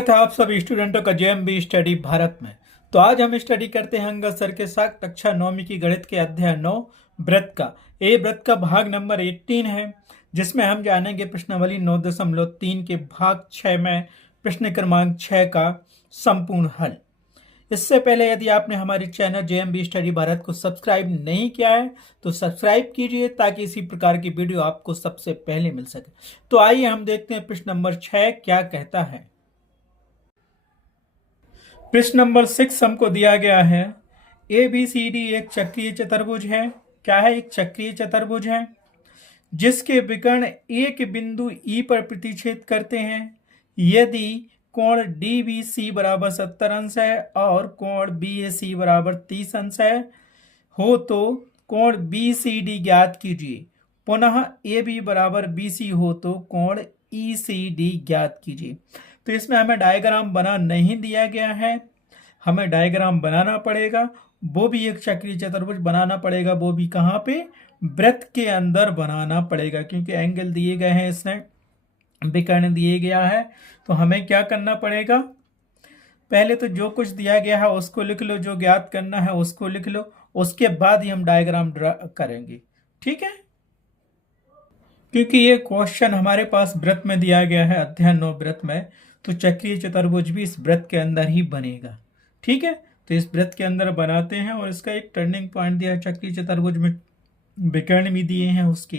स्वागत है आप सभी स्टूडेंटों का जेएमबी स्टडी भारत में। तो आज हम स्टडी करते हैं अंगद सर के साथ कक्षा 9वीं की गणित के अध्याय 9 व्रत का। ये व्रत का भाग नंबर 18 है, जिसमें हम जानेंगे प्रश्नावली 9.3 के भाग 6 में प्रश्न क्रमांक 6 का संपूर्ण हल। इससे पहले यदि आपने हमारे चैनल जेएमबी स्टडी भारत को सब्सक्राइब नहीं किया है तो सब्सक्राइब कीजिए, ताकि इसी प्रकार की वीडियो आपको सबसे पहले मिल सके। तो आइए हम देखते हैं प्रश्न नंबर 6 क्या कहता है। प्रश्न नंबर 6 हमको दिया गया है ए बी सी डी एक चक्रीय चतुर्भुज है। क्या है? एक चक्रीय चतुर्भुज है जिसके विकर्ण एक बिंदु ई पर प्रतिच्छेद करते हैं। यदि कोण डी बी सी बराबर 70 अंश है और कोण बी ए सी बराबर 30 अंश है हो तो कोण बी सी डी ज्ञात कीजिए। पुनः ए बी बराबर बी सी हो तो कोण ई सी डी ज्ञात कीजिए। तो इसमें हमें डायग्राम बना नहीं दिया गया है, हमें डायग्राम बनाना पड़ेगा। वो भी एक चक्रीय चतुर्भुज बनाना पड़ेगा, वो भी कहाँ पे? वृत्त के अंदर बनाना पड़ेगा, क्योंकि एंगल दिए गए हैं, इसमें विकर्ण दिए गया है। तो हमें क्या करना पड़ेगा? पहले तो जो कुछ दिया गया है उसको लिख लो, जो ज्ञात करना है उसको लिख लो, उसके बाद ही हम डायग्राम ड्रा करेंगे। ठीक है, क्योंकि ये क्वेश्चन हमारे पास वृत्त में दिया गया है, अध्याय 9 वृत्त में, तो चक्रीय चतुर्भुज भी इस वृत्त के अंदर ही बनेगा। ठीक है, तो इस वृत्त के अंदर बनाते हैं और इसका एक टर्निंग पॉइंट दिया है, चक्रीय चतुर्भुज में विकर्ण भी दिए हैं उसके।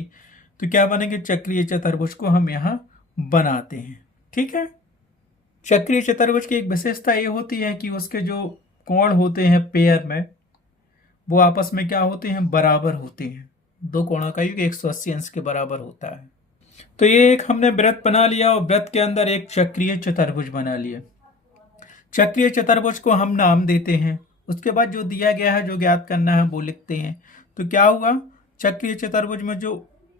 तो क्या बनेंगे? चक्रीय चतुर्भुज को हम यहाँ बनाते हैं। ठीक है, चक्रीय चतुर्भुज की एक विशेषता ये होती है कि उसके जो कोण होते हैं पेयर में, वो आपस में क्या होते हैं? बराबर होते हैं। दो कोणों का योग 180 अंश के बराबर होता है। तो ये एक हमने वृत्त बना लिया और वृत्त के अंदर एक चक्रीय चतुर्भुज बना लिया। चक्रीय चतुर्भुज को हम नाम देते हैं। उसके बाद जो दिया गया है, जो ज्ञात करना है, वो लिखते हैं। तो क्या हुआ? चक्रीय चतुर्भुज में जो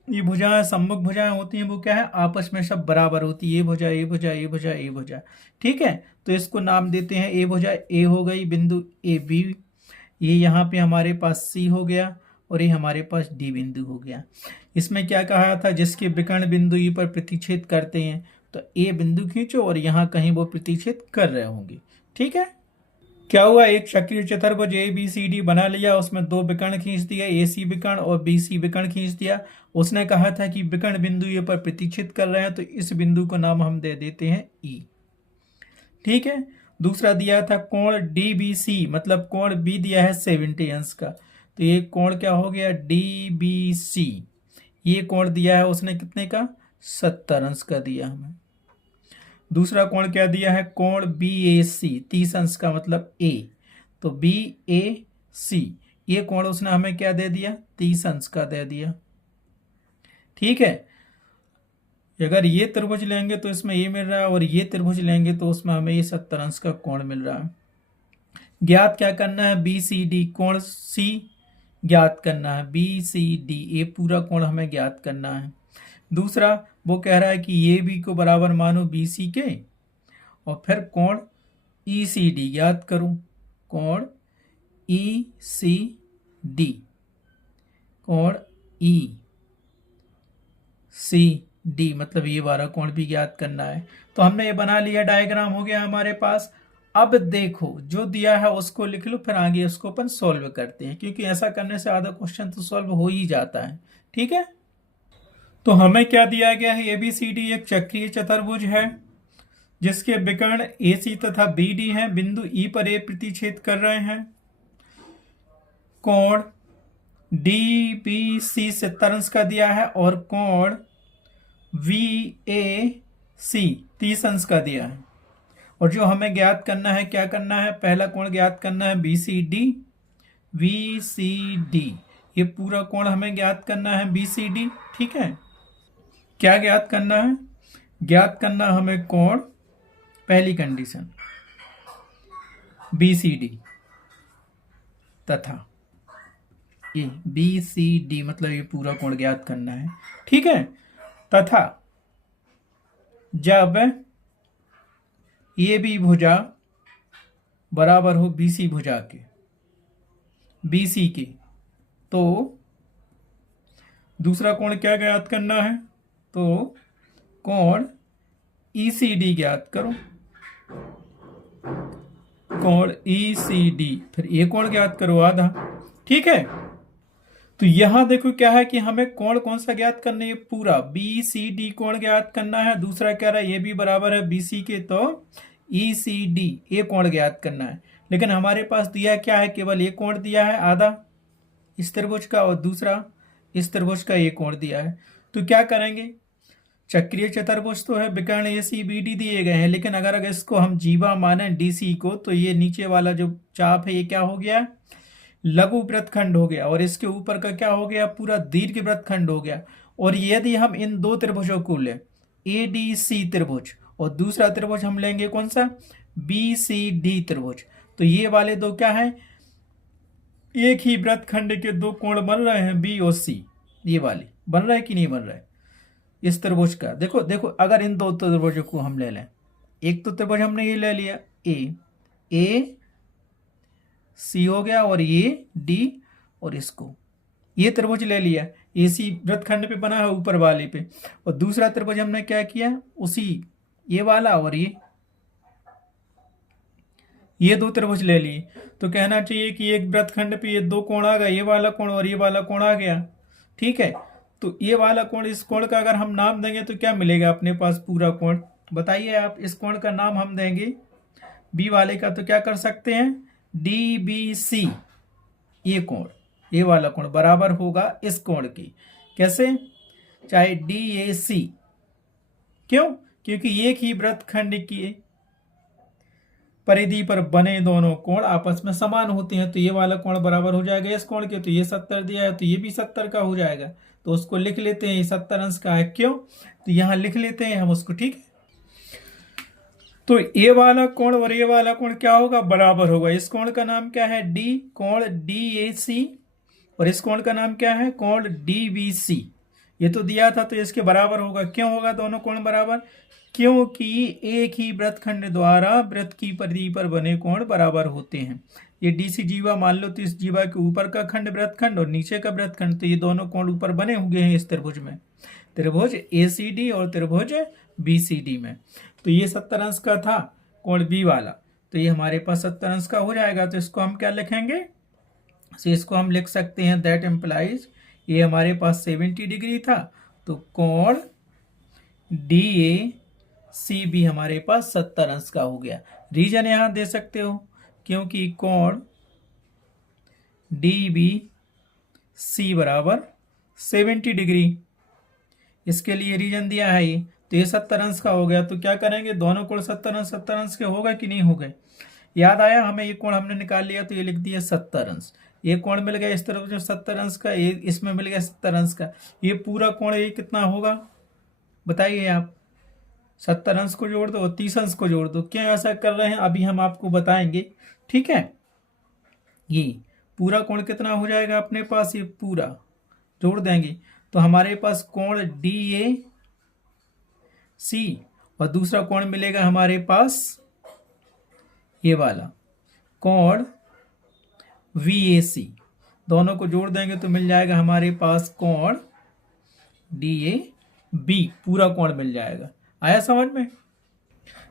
ये भुजाएं, सम्मुख भुजाएं होती हैं, वो क्या है? आपस में सब बराबर होती है। ये भुजा, ये भुजा, ये भुजा, ये भुजा। ठीक है, तो इसको नाम देते हैं ए भुजा। ए हो गई बिंदु ए बी, ये यहाँ पे हमारे पास सी हो गया और ये हमारे पास डी बिंदु हो गया। इसमें क्या कहा था? जिसके विकर्ण बिंदु ई पर प्रतिच्छेद करते हैं, तो ए बिंदु खींचो और यहाँ कहीं वो प्रतिच्छेद कर रहे होंगे। ठीक है, क्या हुआ? एक चक्रीय चतुर्भुज ए बी सी डी बना लिया, उसमें दो विकर्ण खींच दिया, ए सी विकर्ण और बी सी विकर्ण खींच दिया। उसने कहा था कि विकर्ण बिंदु ए पर प्रतिच्छेद कर रहे हैं, तो इस बिंदु को नाम हम दे देते हैं ई। ठीक है, दूसरा दिया था कोण डी बी सी, मतलब कोण बी दिया है 70 अंश का, तो ये कोण क्या हो गया? D B C. ये कोण दिया है उसने कितने का? 70 अंश का दिया हमें। दूसरा कोण क्या दिया है? कोण बी ए सी, 30 अंश का, मतलब ए, तो बी ए सी, ये कोण उसने हमें क्या दे दिया? 30 अंश का दे दिया। ठीक है, अगर ये त्रिभुज लेंगे तो इसमें ये मिल रहा है, और ये त्रिभुज लेंगे तो उसमें हमें ये 70 अंश का कोण मिल रहा है। ज्ञात क्या करना है? बी सी डी, कोण सी ज्ञात करना है। बी सी डी, ये पूरा कोण हमें ज्ञात करना है। दूसरा वो कह रहा है कि ये बी को बराबर मानो बी सी के, और फिर कोण ई सी डी ज्ञात करूं। कोण ई सी डी, कोण ई सी डी, मतलब ये 12 कोण भी ज्ञात करना है। तो हमने ये बना लिया, डायग्राम हो गया हमारे पास। अब देखो, जो दिया है उसको लिख लो, फिर आगे उसको अपन सॉल्व करते हैं, क्योंकि ऐसा करने से आधा क्वेश्चन तो सॉल्व हो ही जाता है। ठीक है, तो हमें क्या दिया गया है? एबीसीडी एक चक्रीय चतुर्भुज है जिसके विकर्ण ए सी तथा बी डी है। बिंदु ई पर ए प्रतिच्छेद कर रहे हैं। कोण डी बी सी 70 अंश का दिया है और कोण वी ए सी 30 अंश का दिया है। और जो हमें ज्ञात करना है, क्या करना है? पहला कोण ज्ञात करना है B C D, V C D, ये पूरा कोण हमें ज्ञात करना है बी सी डी। ठीक है, क्या ज्ञात करना है? ज्ञात करना हमें कोण, पहली कंडीशन बी सी डी तथा ये बी सी डी, मतलब ये पूरा कोण ज्ञात करना है। ठीक है, तथा जब ये भी भुजा बराबर हो बीसी भुजा के, बीसी के, तो दूसरा कोण क्या ज्ञात करना है? तो कोण ईसीडी ज्ञात करो। कोण ECD, फिर ये कोण ज्ञात करो आधा। ठीक है, तो यहां देखो क्या है कि हमें कोण कौन सा ज्ञात करना है, पूरा BCD कोण ज्ञात करना है। दूसरा क्या रहा है, ये भी बराबर है BC के, तो ECD ये कोण ज्ञात करना है। लेकिन हमारे पास दिया क्या है, केवल ये कोण दिया है आधा इस त्रिभुज का, और दूसरा इस त्रिभुज का ये कोण दिया है। तो क्या करेंगे, चक्रीय चतुर्भुज तो है, विकर्ण ACBD दिए गए हैं, लेकिन अगर इसको हम जीवा माने DC को, तो ये नीचे वाला जो चाप है ये क्या हो गया, लघु वृत्तखंड हो गया, और इसके ऊपर का क्या हो गया, पूरा दीर्घ वृत्तखंड हो गया। और यदि हम इन दो त्रिभुजों को लें, ADC त्रिभुज, और दूसरा त्रिभुज हम लेंगे कौन सा, BCD त्रिभुज, तो ये वाले दो क्या है, एक ही वृत्तखंड के दो कोण बन रहे हैं, B और C, ये वाले बन रहे हैं कि नहीं बन रहे। इस त्रिभुज का देखो देखो, अगर इन दो त्रिभुजों को हम ले लें, एक तो त्रिभुज हमने ये ले लिया AC हो गया, और ये D, और इसको ये त्रिभुज ले लिया, AC वृत्तखंड पे बना है ऊपर वाले पे, और दूसरा त्रिभुज हमने क्या किया, उसी ये वाला और ये दो त्रिभुज ले लिए। तो कहना चाहिए कि एक वृत्तखंड पे ये दो कोण आ गए, ये वाला कोण और ये वाला कोण आ गया। ठीक है, तो ये वाला कोण, इस कोण का अगर हम नाम देंगे तो क्या मिलेगा अपने पास, पूरा कोण। बताइए आप, इस कोण का नाम हम देंगे B वाले का, तो क्या कर सकते हैं, DBC, ये कोण, ये वाला कोण बराबर होगा इस कोण की। कैसे, चाहे DAC, क्यों, क्योंकि एक ही वृत्तखंड की परिधि पर बने दोनों कोण आपस में समान होते हैं, तो ये वाला कोण बराबर हो जाएगा इस कोण के, तो ये 70 दिया है तो ये भी 70 का हो जाएगा, तो उसको लिख लेते हैं, ये 70 अंश का है, क्यों, तो यहां लिख लेते हैं हम उसको। ठीक है, तो ये वाला कोण और ये वाला कोण क्या होगा, बराबर होगा। इस कोण का नाम क्या है, D, कोण DAC, और इस कोण का नाम क्या है, कोण DBC। ये तो दिया था तो इसके बराबर होगा। क्यों होगा दोनों कोण बराबर, क्योंकि एक ही वृत्तखंड द्वारा वृत्त की परिधि पर बने कोण बराबर होते हैं। ये DC जीवा मान लो, तो इस जीवा के ऊपर का खंड वृत्तखंड और नीचे का वृत्तखंड, तो ये दोनों कोण ऊपर बने हुए हैं इस त्रिभुज में, त्रिभुज ACD और त्रिभुज BCD में। तो ये 70 अंश का था कोण B वाला, तो ये हमारे पास 70 अंश का हो जाएगा। तो इसको हम क्या लिखेंगे, तो इसको हम लिख सकते हैं, दैट एम्प्लाइज, ये हमारे पास 70 डिग्री था, तो कोण DACB हमारे पास 70 अंश का हो गया। रीजन यहां दे सकते हो, क्योंकि कोण DBC बराबर 70 डिग्री, इसके लिए रीजन दिया है ये, तो ये 70 अंश का हो गया। तो क्या करेंगे, दोनों कोण 70 अंश के हो गए कि नहीं हो गए। याद आया हमें, ये कोण हमने निकाल लिया, तो ये लिख दिया 70 अंश। ये कोण मिल गया इस तरफ जो 70 अंश का, ये इसमें मिल गया 70 अंश का। ये पूरा कोण ये कितना होगा बताइए आप, 70 अंश को जोड़ दो और 30 अंश को जोड़ दो। क्यों ऐसा कर रहे हैं अभी हम आपको बताएंगे। ठीक है, ये पूरा कोण कितना हो जाएगा अपने पास, ये पूरा जोड़ देंगे तो हमारे पास कोण DAC और दूसरा कोण मिलेगा हमारे पास ये वाला कोण VAC। दोनों को जोड़ देंगे तो मिल जाएगा हमारे पास कोण DAB, पूरा कोण मिल जाएगा। आया समझ में,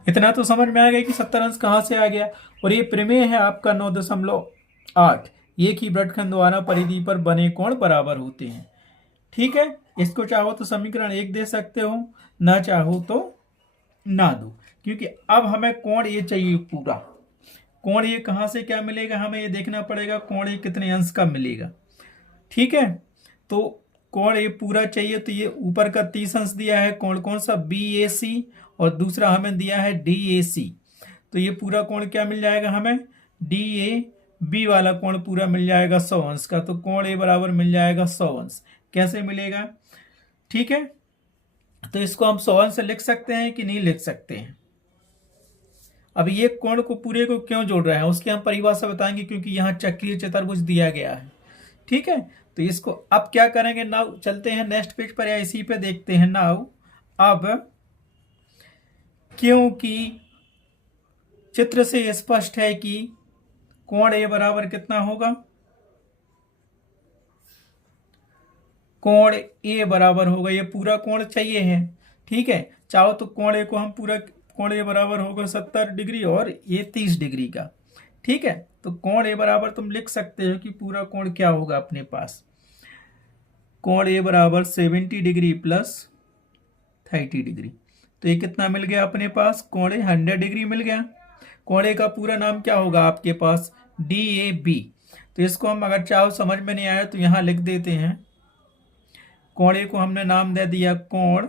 इतना तो समझ में आ गया कि 70 अंश कहां से आ गया। और ये प्रमेय है आपका 9.8, एक ही वृत्तखंड द्वारा परिधि पर बने कोण बराबर होते हैं। ठीक है, इसको चाहो तो समीकरण 1 दे सकते हो, ना चाहो तो ना दो, क्योंकि अब हमें कोण ये चाहिए पूरा। कोण ये कहां से क्या मिलेगा, हमें ये देखना पड़ेगा कोण ये कितने अंश का मिलेगा। ठीक है, तो कोण ये पूरा चाहिए, तो ये ऊपर का 30 अंश दिया है कोण कौन सा, BAC, और दूसरा हमें दिया है DAC। तो ये पूरा कोण क्या मिल जाएगा हमें, DAB वाला कोण पूरा मिल जाएगा 100 अंश का। तो कोण ए बराबर मिल जाएगा 100 अंश। कैसे मिलेगा, ठीक है, तो इसको हम 100 अंश से लिख सकते हैं कि नहीं लिख सकते हैं। अब ये कोण को पूरे को क्यों जोड़ रहे हैं उसकी हम परिभाषा बताएंगे, क्योंकि यहाँ चक्रीय चतुर्भुज दिया गया है। ठीक है, तो इसको अब क्या करेंगे, नाउ चलते हैं नेक्स्ट पेज पर या इसी पे देखते हैं। नाउ अब क्योंकि चित्र से स्पष्ट है कि कोण ए बराबर कितना होगा, कोण ए बराबर होगा, ये पूरा कोण चाहिए है। ठीक है, चाहो तो कोण ए को हम पूरा कोण ए बराबर होगा 70 डिग्री और ये 30 डिग्री का। ठीक है, तो कोण ए बराबर तुम लिख सकते हो कि पूरा कोण क्या होगा अपने पास, कोण ए बराबर 70 डिग्री प्लस 30 डिग्री। तो ये कितना मिल गया अपने पास, कोण ए 100 डिग्री मिल गया। कोण ए का पूरा नाम क्या होगा आपके पास, DAB। तो इसको हम अगर चाहो समझ में नहीं आया तो यहाँ लिख देते हैं, कोण ए को हमने नाम दे दिया कोण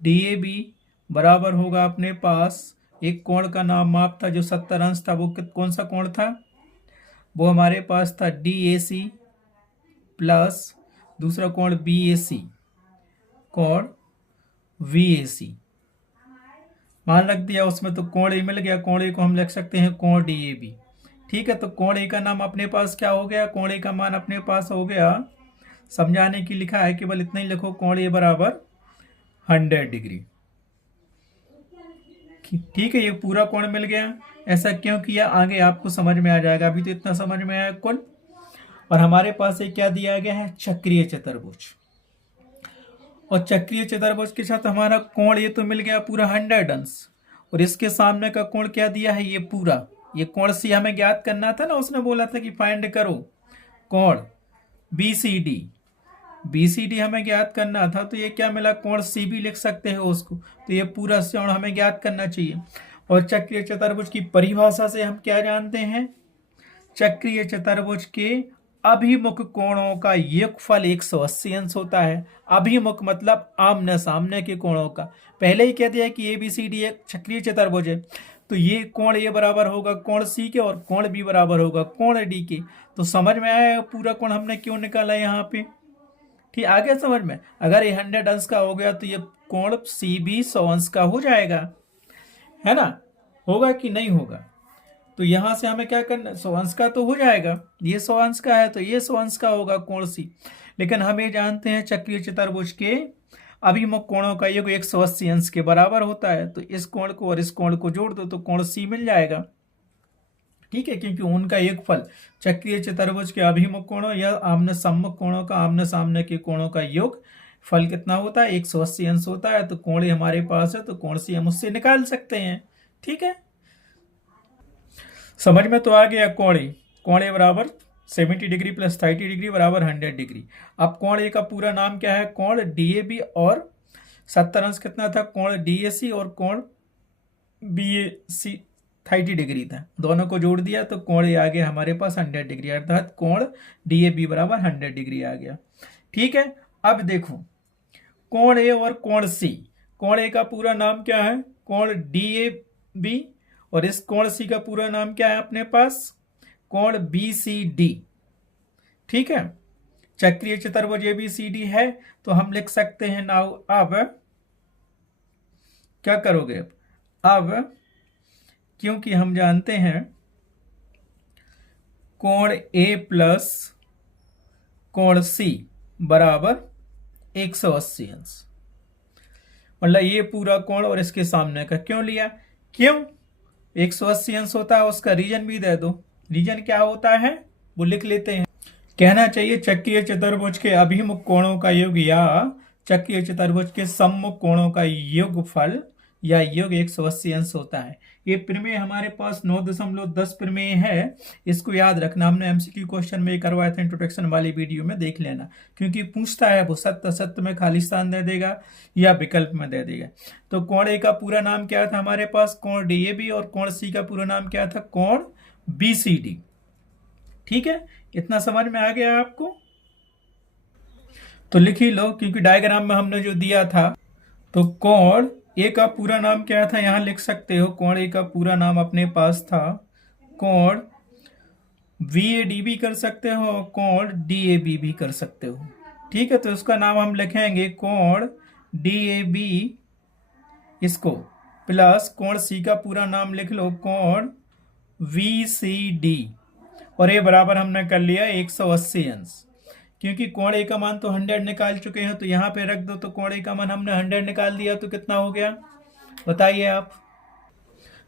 DAB बराबर होगा अपने पास, एक कोण का नाम माप था जो 70 अंश था, वो कौन सा कोण था, वो हमारे पास था DAC प्लस दूसरा कोण BAC, कोण VAC मान रख दिया उसमें, तो कोण ए मिल गया। कोण ए को हम लिख सकते हैं कोण DAB। ठीक है, तो कोण ए का नाम अपने पास क्या हो गया, कोण ए का मान अपने पास हो गया, समझाने की लिखा है केवल इतना ही लिखो, कोण ए बराबर 100 डिग्री। ठीक है, ये पूरा कोण मिल गया। ऐसा क्यों किया आगे आपको समझ में आ जाएगा, अभी तो इतना समझ में आया कुल। और हमारे पास एक क्या दिया गया है, चक्रीय चतुर्भुज। और चक्रीय चतुर्भुज के साथ हमारा कोण ये तो मिल गया पूरा 100 अंश, और इसके सामने का कोण क्या दिया है, ये पूरा, ये कोण सी हमें ज्ञात करना था ना, उसने बोला था कि फाइंड करो कोण BCD हमें ज्ञात करना था। तो ये क्या मिला, कोण CB लिख सकते हो उसको, तो ये पूरा कोण हमें ज्ञात करना चाहिए। और चक्रीय चतुर्भुज की परिभाषा से हम क्या जानते हैं, चक्रीय चतुर्भुज के अभिमुख कोणों का योगफल 180 अंश होता है। अभिमुख मतलब आमने सामने के कोणों का। पहले ही कह दिया कि ABCD एक चक्रीय चतुर्भुज है, तो ये कोण ए बराबर होगा कोण C के, और कोण B बराबर होगा कोण D के। तो समझ में आया पूरा कोण हमने क्यों निकाला यहाँ पे, ठीक आगे समझ में। अगर ये 100 अंश का हो गया तो ये कोण CB 100 अंश का हो जाएगा, है ना, होगा कि नहीं होगा। तो यहां से हमें क्या करना, 100 अंश का तो हो जाएगा, ये 100 अंश का है तो ये 100 अंश का होगा कोण C। लेकिन हम ये जानते हैं चक्रीय चतुर्भुज के अभिमुख कोणों का योग 180 अंश के बराबर होता है। तो इस कोण को और इस कोण को जोड़ दो तो कोण C मिल जाएगा। ठीक है, क्योंकि उनका योगफल चक्रीय चतुर्भुज के अभिमुख कोणों या आमने सम्मुख कोणों का आमने सामने के कोणों का योग फल कितना होता है, 180 अंश होता है। तो कोण ए हमारे पास है, तो कोण C हम उससे निकाल सकते हैं। ठीक है, समझ में तो आ गया। कोण ए बराबर 70 डिग्री प्लस 30 डिग्री बराबर 100 डिग्री। अब कोण ए का पूरा नाम क्या है, कोण DAB, और 70 अंश कितना था, कोण DAC, और कोण BAC 30 डिग्री था। दोनों को जोड़ दिया तो कोण ए आ गया हमारे पास 100 डिग्री, अर्थात कोण DAB बराबर 100 डिग्री आ गया। ठीक है, अब देखो कोण ए और कोण C। कोण ए का पूरा नाम क्या है, कोण DAB, और इस कोण C का पूरा नाम क्या है अपने पास, कोण BCD। ठीक है, चक्रीय चतुर्भुज ABCD है, तो हम लिख सकते हैं नाउ। अब क्या करोगे, अब क्योंकि हम जानते हैं कोण A प्लस कोण C बराबर 180 अंश, मतलब ये पूरा कोण और इसके सामने का क्यों लिया, क्यों 180 अंश होता है, उसका रीजन भी दे दो। रीजन क्या होता है वो लिख लेते हैं। कहना चाहिए चक्रीय चतुर्भुज के अभिमुख कोणों का योग या चक्रीय चतुर्भुज के सम्मुख कोणों का योगफल या योग 180 अंश होता है। ये प्रमेय हमारे पास 9.10 प्रमेय है, इसको याद रखना। हमने MCQ क्वेश्चन में करवाया था, इंट्रोडक्शन वाली वीडियो में देख लेना, क्योंकि पूछता है वो सत्य असत्य में खाली स्थान दे देगा या विकल्प में दे देगा। तो कोण ए का पूरा नाम क्या था हमारे पास, कोण DAB, और कोण C का पूरा नाम क्या था, कोण BCD। ठीक है, इतना समझ में आ गया आपको, तो लिख ही लो, क्योंकि डायग्राम में हमने जो दिया था। तो कोण ए का पूरा नाम क्या था, यहां लिख सकते हो। कोण ए का पूरा नाम अपने पास था कोण VAD भी कर सकते हो, कोण DAB भी कर सकते हो। ठीक है, तो इसका नाम हम लिखेंगे कोण DAB इसको, प्लस कोण C का पूरा नाम लिख लो कोण VCD, और ये बराबर हमने कर लिया 180 अंश। क्योंकि कोण ए का मान तो 100 निकाल चुके हैं, तो यहाँ पे रख दो। तो कोण ए का मान हमने 100 निकाल दिया, तो कितना हो गया बताइए आप,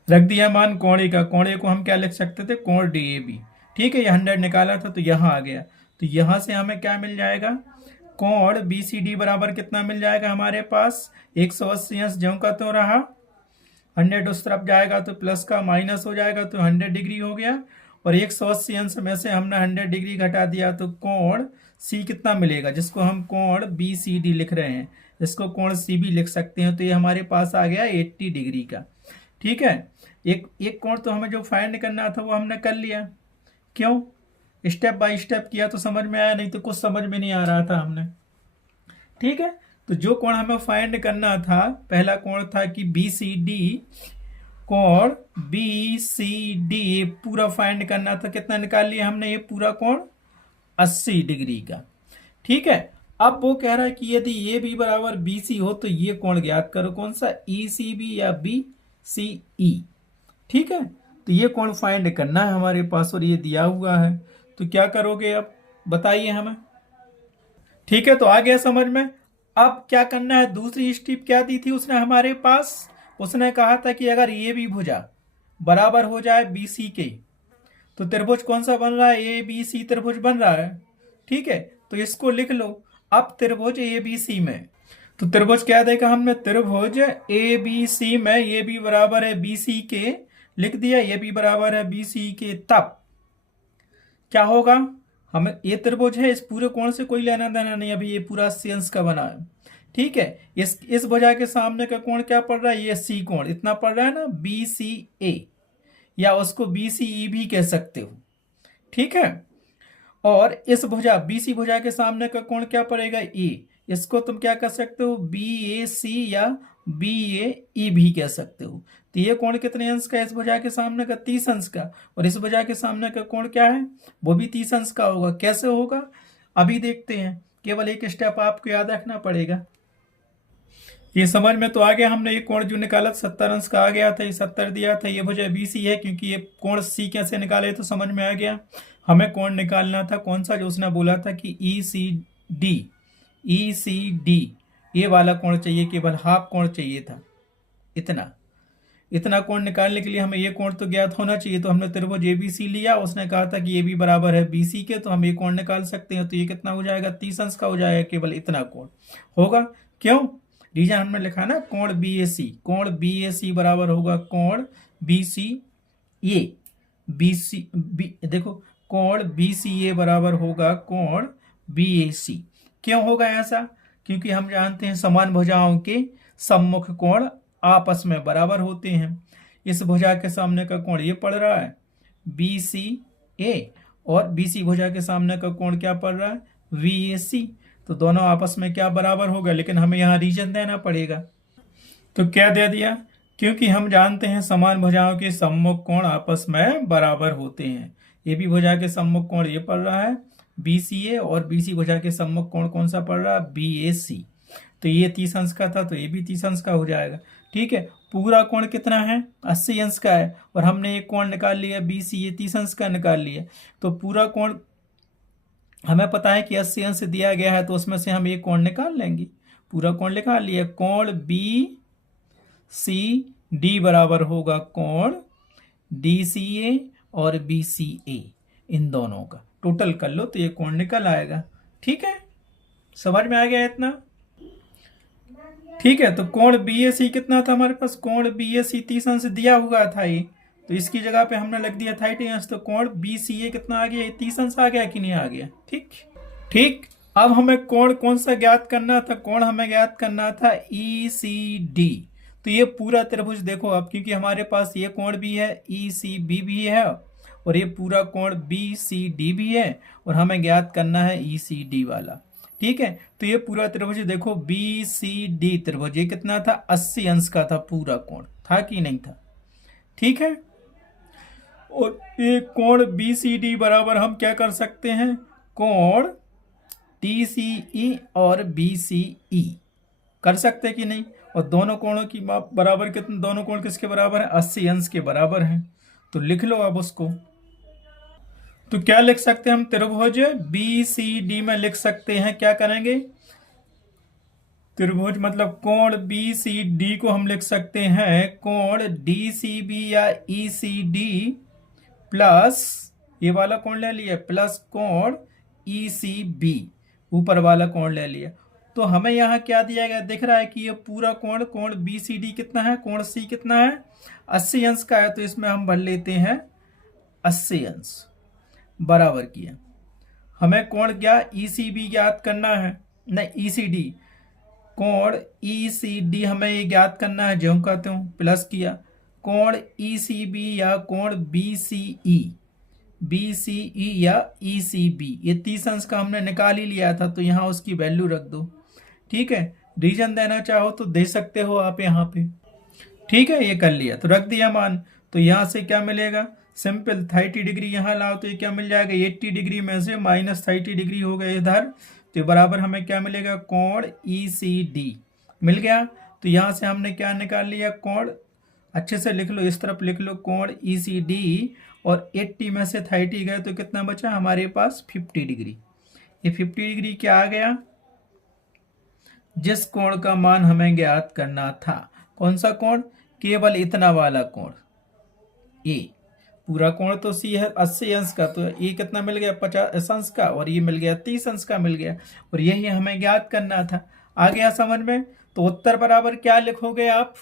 रख दिया मान कोण ए का। कोण ए को हम क्या लिख सकते थे, कोण DAB। ठीक है, ये 100 निकाला था तो यहाँ आ गया, तो यहाँ से हमें क्या मिल जाएगा, कोण BCD बराबर कितना मिल जाएगा हमारे पास 180 अंश, ज्यों का तो रहा 100 उस तरफ जाएगा तो प्लस का माइनस हो जाएगा, तो 100 डिग्री हो गया। और 180 अंश में से हमने 100 डिग्री घटा दिया तो कोण सी कितना मिलेगा, जिसको हम कोण बी सी डी लिख रहे हैं, इसको कोण सी भी लिख सकते हैं। तो ये हमारे पास आ गया 80 डिग्री का। ठीक है, एक एक कोण तो हमें जो फाइंड करना था वो हमने कर लिया। क्यों? स्टेप बाय स्टेप किया तो समझ में आया, नहीं तो कुछ समझ में नहीं आ रहा था हमने। ठीक है, तो जो कोण हमें फाइंड करना था, पहला कोण था कि बी सी डी, कोण बी सी डी पूरा फाइंड करना था। कितना निकाल लिया हमने? ये पूरा कोण 80 डिग्री का। ठीक है, अब वो कह रहा है कि यदि ये भी बराबर बी सी हो तो ये कोण ज्ञात करो, कौन सा, ई सी बी या बी सी ई। ठीक है, तो ये कोण फाइंड करना है हमारे पास और ये दिया हुआ है। तो क्या करोगे अब बताइए हमें। ठीक है, तो आ गया समझ में। अब क्या करना है, दूसरी स्टेप क्या दी थी उसने हमारे पास, उसने कहा था कि अगर ये भी भुजा बराबर हो जाए बी सी के, तो त्रिभुज कौन सा बन रहा है, ए बी सी त्रिभुज बन रहा है। ठीक है, तो इसको लिख लो। अब त्रिभुज ए बी सी में, तो त्रिभुज क्या देखा हमने, त्रिभुज ए बी सी में ये भी बराबर है बी सी के, लिख दिया, ये भी बराबर है बी सी के। तब क्या होगा, हमें ये त्रिभुज है, इस पूरे कोण से कोई लेना देना नहीं, अभी ये पूरा 80 अंश का बना है। ठीक है, इस भुजा के सामने का कोण क्या पड़ रहा है, ये सी कोण इतना पड़ रहा है ना, बी सी ए, या उसको बी सी ई भी कह सकते हो। ठीक है, और इस भुजा बी सी भुजा के सामने का कोण क्या पड़ेगा, ए, इसको तुम क्या कर सकते हो, बी ए सी या बी ए ई भी कह सकते हो। तो ये कोण कितने अंश का है, इस भुजा के सामने का 30 अंश का, और इस भुजा के सामने का कोण क्या है, वो भी 30 अंश का होगा। कैसे होगा अभी देखते हैं, केवल एक स्टेप आपको याद रखना पड़ेगा। ये समझ में तो आ गया, हमने ये कोण जो निकाला 70 अंश का आ गया था, ये 70 दिया था, ये भुजा बी सी है, क्योंकि ये कोण सी कैसे निकाले तो समझ में आ गया। हमें कोण निकालना था कौन सा, जो उसने बोला था कि ई सी डी, ई सी डी ये वाला कोण चाहिए, केवल हाफ कोण चाहिए था। इतना इतना कोण निकालने के लिए हमें ये कोण तो ज्ञात होना चाहिए। तो हमने त्रिभुज ए बी सी लिया, उसने कहा था कि ये भी बराबर है बी सी के, तो हम ये कोण निकाल सकते हैं। तो ये कितना हो जाएगा, 30 अंश का हो जाएगा, केवल इतना कोण होगा। क्यों? रीजन हमने लिखा ना, कोण बी ए सी, कोण बी ए सी बराबर होगा कोण बी सी ए, बी सी बी, देखो कोण बी सी ए बराबर होगा कोण बी ए सी। क्यों होगा ऐसा? क्योंकि हम जानते हैं समान भुजाओं के सम्मुख कोण आपस में बराबर होते हैं। इस भुजा के सामने का कोण ये पड़ रहा है बी सी ए, और बी सी भुजा के सामने का कोण क्या पड़ रहा है, वी ए सी। तो दोनों आपस में क्या बराबर होगा, लेकिन हमें यहाँ रीजन देना पड़ेगा। तो क्या दे दिया, क्योंकि हम जानते हैं समान भुजाओं के सम्मुख कोण आपस में बराबर होते हैं। ए बी भुजा के सम्मुख कोण ये पड़ रहा है बी सी ए, और बी सी भुजा के सम्मुख कोण कौन सा पड़ रहा है, बी ए सी। तो ये 30 अंश का था, तो ये भी 30 अंश का हो जाएगा। ठीक है, पूरा कोण कितना है, 80 अंश का है, और हमने एक कोण निकाल लिया बी सी, ये 30 अंश का निकाल लिया। तो पूरा कोण हमें पता है कि 80 अंश दिया गया है, तो उसमें से हम एक कोण निकाल लेंगे। पूरा कोण निकाल लिया, कोण बी सी डी बराबर होगा कोण डी सी ए और बी सी ए, इन दोनों का टोटल कर लो तो ये कोण निकल आएगा। ठीक है, समझ में आ गया इतना? ठीक है, तो कोण बी ए सी कितना था हमारे पास, कोण बी ए सी 30 अंश दिया हुआ था ये, तो इसकी जगह पे हमने लग दिया 30 अंश। तो कोण बी सी ए कितना आ गया, 30 अंश आ गया कि नहीं आ गया। ठीक ठीक, अब हमें कोण कौन सा ज्ञात करना था, कोण हमें ज्ञात करना था ई सी डी। तो ये पूरा त्रिभुज देखो अब, क्योंकि हमारे पास ये कोण भी है ई सी बी भी है, और ये पूरा कोण बी सी डी भी है, और हमें ज्ञात करना है ई सी डी वाला। ठीक है, तो ये पूरा त्रिभुज देखो बी सी डी त्रिभुज, ये कितना था, 80 अंश का था पूरा कोण, था कि नहीं था। ठीक है, और ये कोण बी सी डी बराबर हम क्या कर सकते हैं, कोण डी सी ई और बी सी ई कर सकते हैं कि नहीं। और दोनों कोणों की माप बराबर कितने, दोनों कोण किसके बराबर है, 80 अंश के बराबर हैं। तो लिख लो अब उसको। तो क्या लिख सकते हैं हम, त्रिभुज बी सी डी में लिख सकते हैं, क्या करेंगे, त्रिभुज मतलब कोण बी सी डी को हम लिख सकते हैं कोण डी सी बी या ई सी डी प्लस, ये वाला कोण ले लिया, प्लस कोण ई सी बी, ऊपर वाला कोण ले लिया। तो हमें यहाँ क्या दिया गया दिख रहा है कि ये पूरा कोण कोण BCD कितना है, कोण C कितना है, 80 अंश का है। तो इसमें हम भर लेते हैं 80 अंश बराबर किया। हमें कोण क्या ECB ज्ञात करना है, नहीं ECD, कोण ECD हमें ये ज्ञात करना है, जो कहते हूँ प्लस किया, कोण ECB या कोण BCE या ECB, ये 30 अंश का हमने निकाल ही लिया था, तो यहाँ उसकी वैल्यू रख दो। ठीक है, रीजन देना चाहो तो दे सकते हो आप यहाँ पे। ठीक है, ये कर लिया तो रख दिया मान। तो यहाँ से क्या मिलेगा, सिंपल 30 डिग्री यहाँ लाओ तो ये क्या मिल जाएगा, 80 डिग्री में से माइनस 30 डिग्री हो गए इधर, तो बराबर हमें क्या मिलेगा, कोण ECD मिल गया। तो यहाँ से हमने क्या निकाल लिया, कोण, अच्छे से लिख लो, इस तरफ लिख लो कोण ECD, और 80 में से 30 गए तो कितना बचा हमारे पास 50 डिग्री। ये 50 डिग्री क्या आ गया, जिस कोण का मान हमें ज्ञात करना था। कौन सा कोण, केवल इतना वाला कोण ए, पूरा कोण तो C है 80 अंश का, तो ये कितना मिल गया 50 अंश का, और ये मिल गया 30 अंश का मिल गया, और यही हमें ज्ञात करना था। आ गया समझ में। तो उत्तर बराबर क्या लिखोगे आप,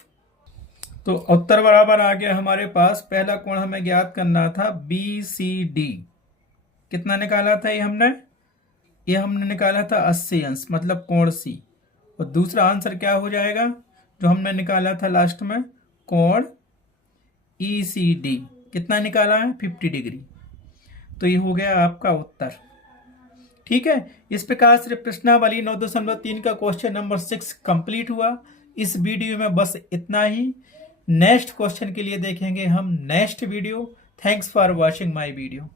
तो उत्तर बराबर आ गया हमारे पास, पहला कोण हमें ज्ञात करना था BCD, कितना निकाला था ये हमने निकाला था 80 अंश, मतलब कोण C, और दूसरा आंसर क्या हो जाएगा जो हमने निकाला था लास्ट में, कोण ECD, कितना निकाला है 50 डिग्री। तो ये हो गया आपका उत्तर। ठीक है, इस प्रकार से प्रश्नावली 9.3 का क्वेश्चन नंबर 6 कंप्लीट हुआ। इस वीडियो में बस इतना ही। नेक्स्ट क्वेश्चन के लिए देखेंगे हम next video. Thanks for watching my video.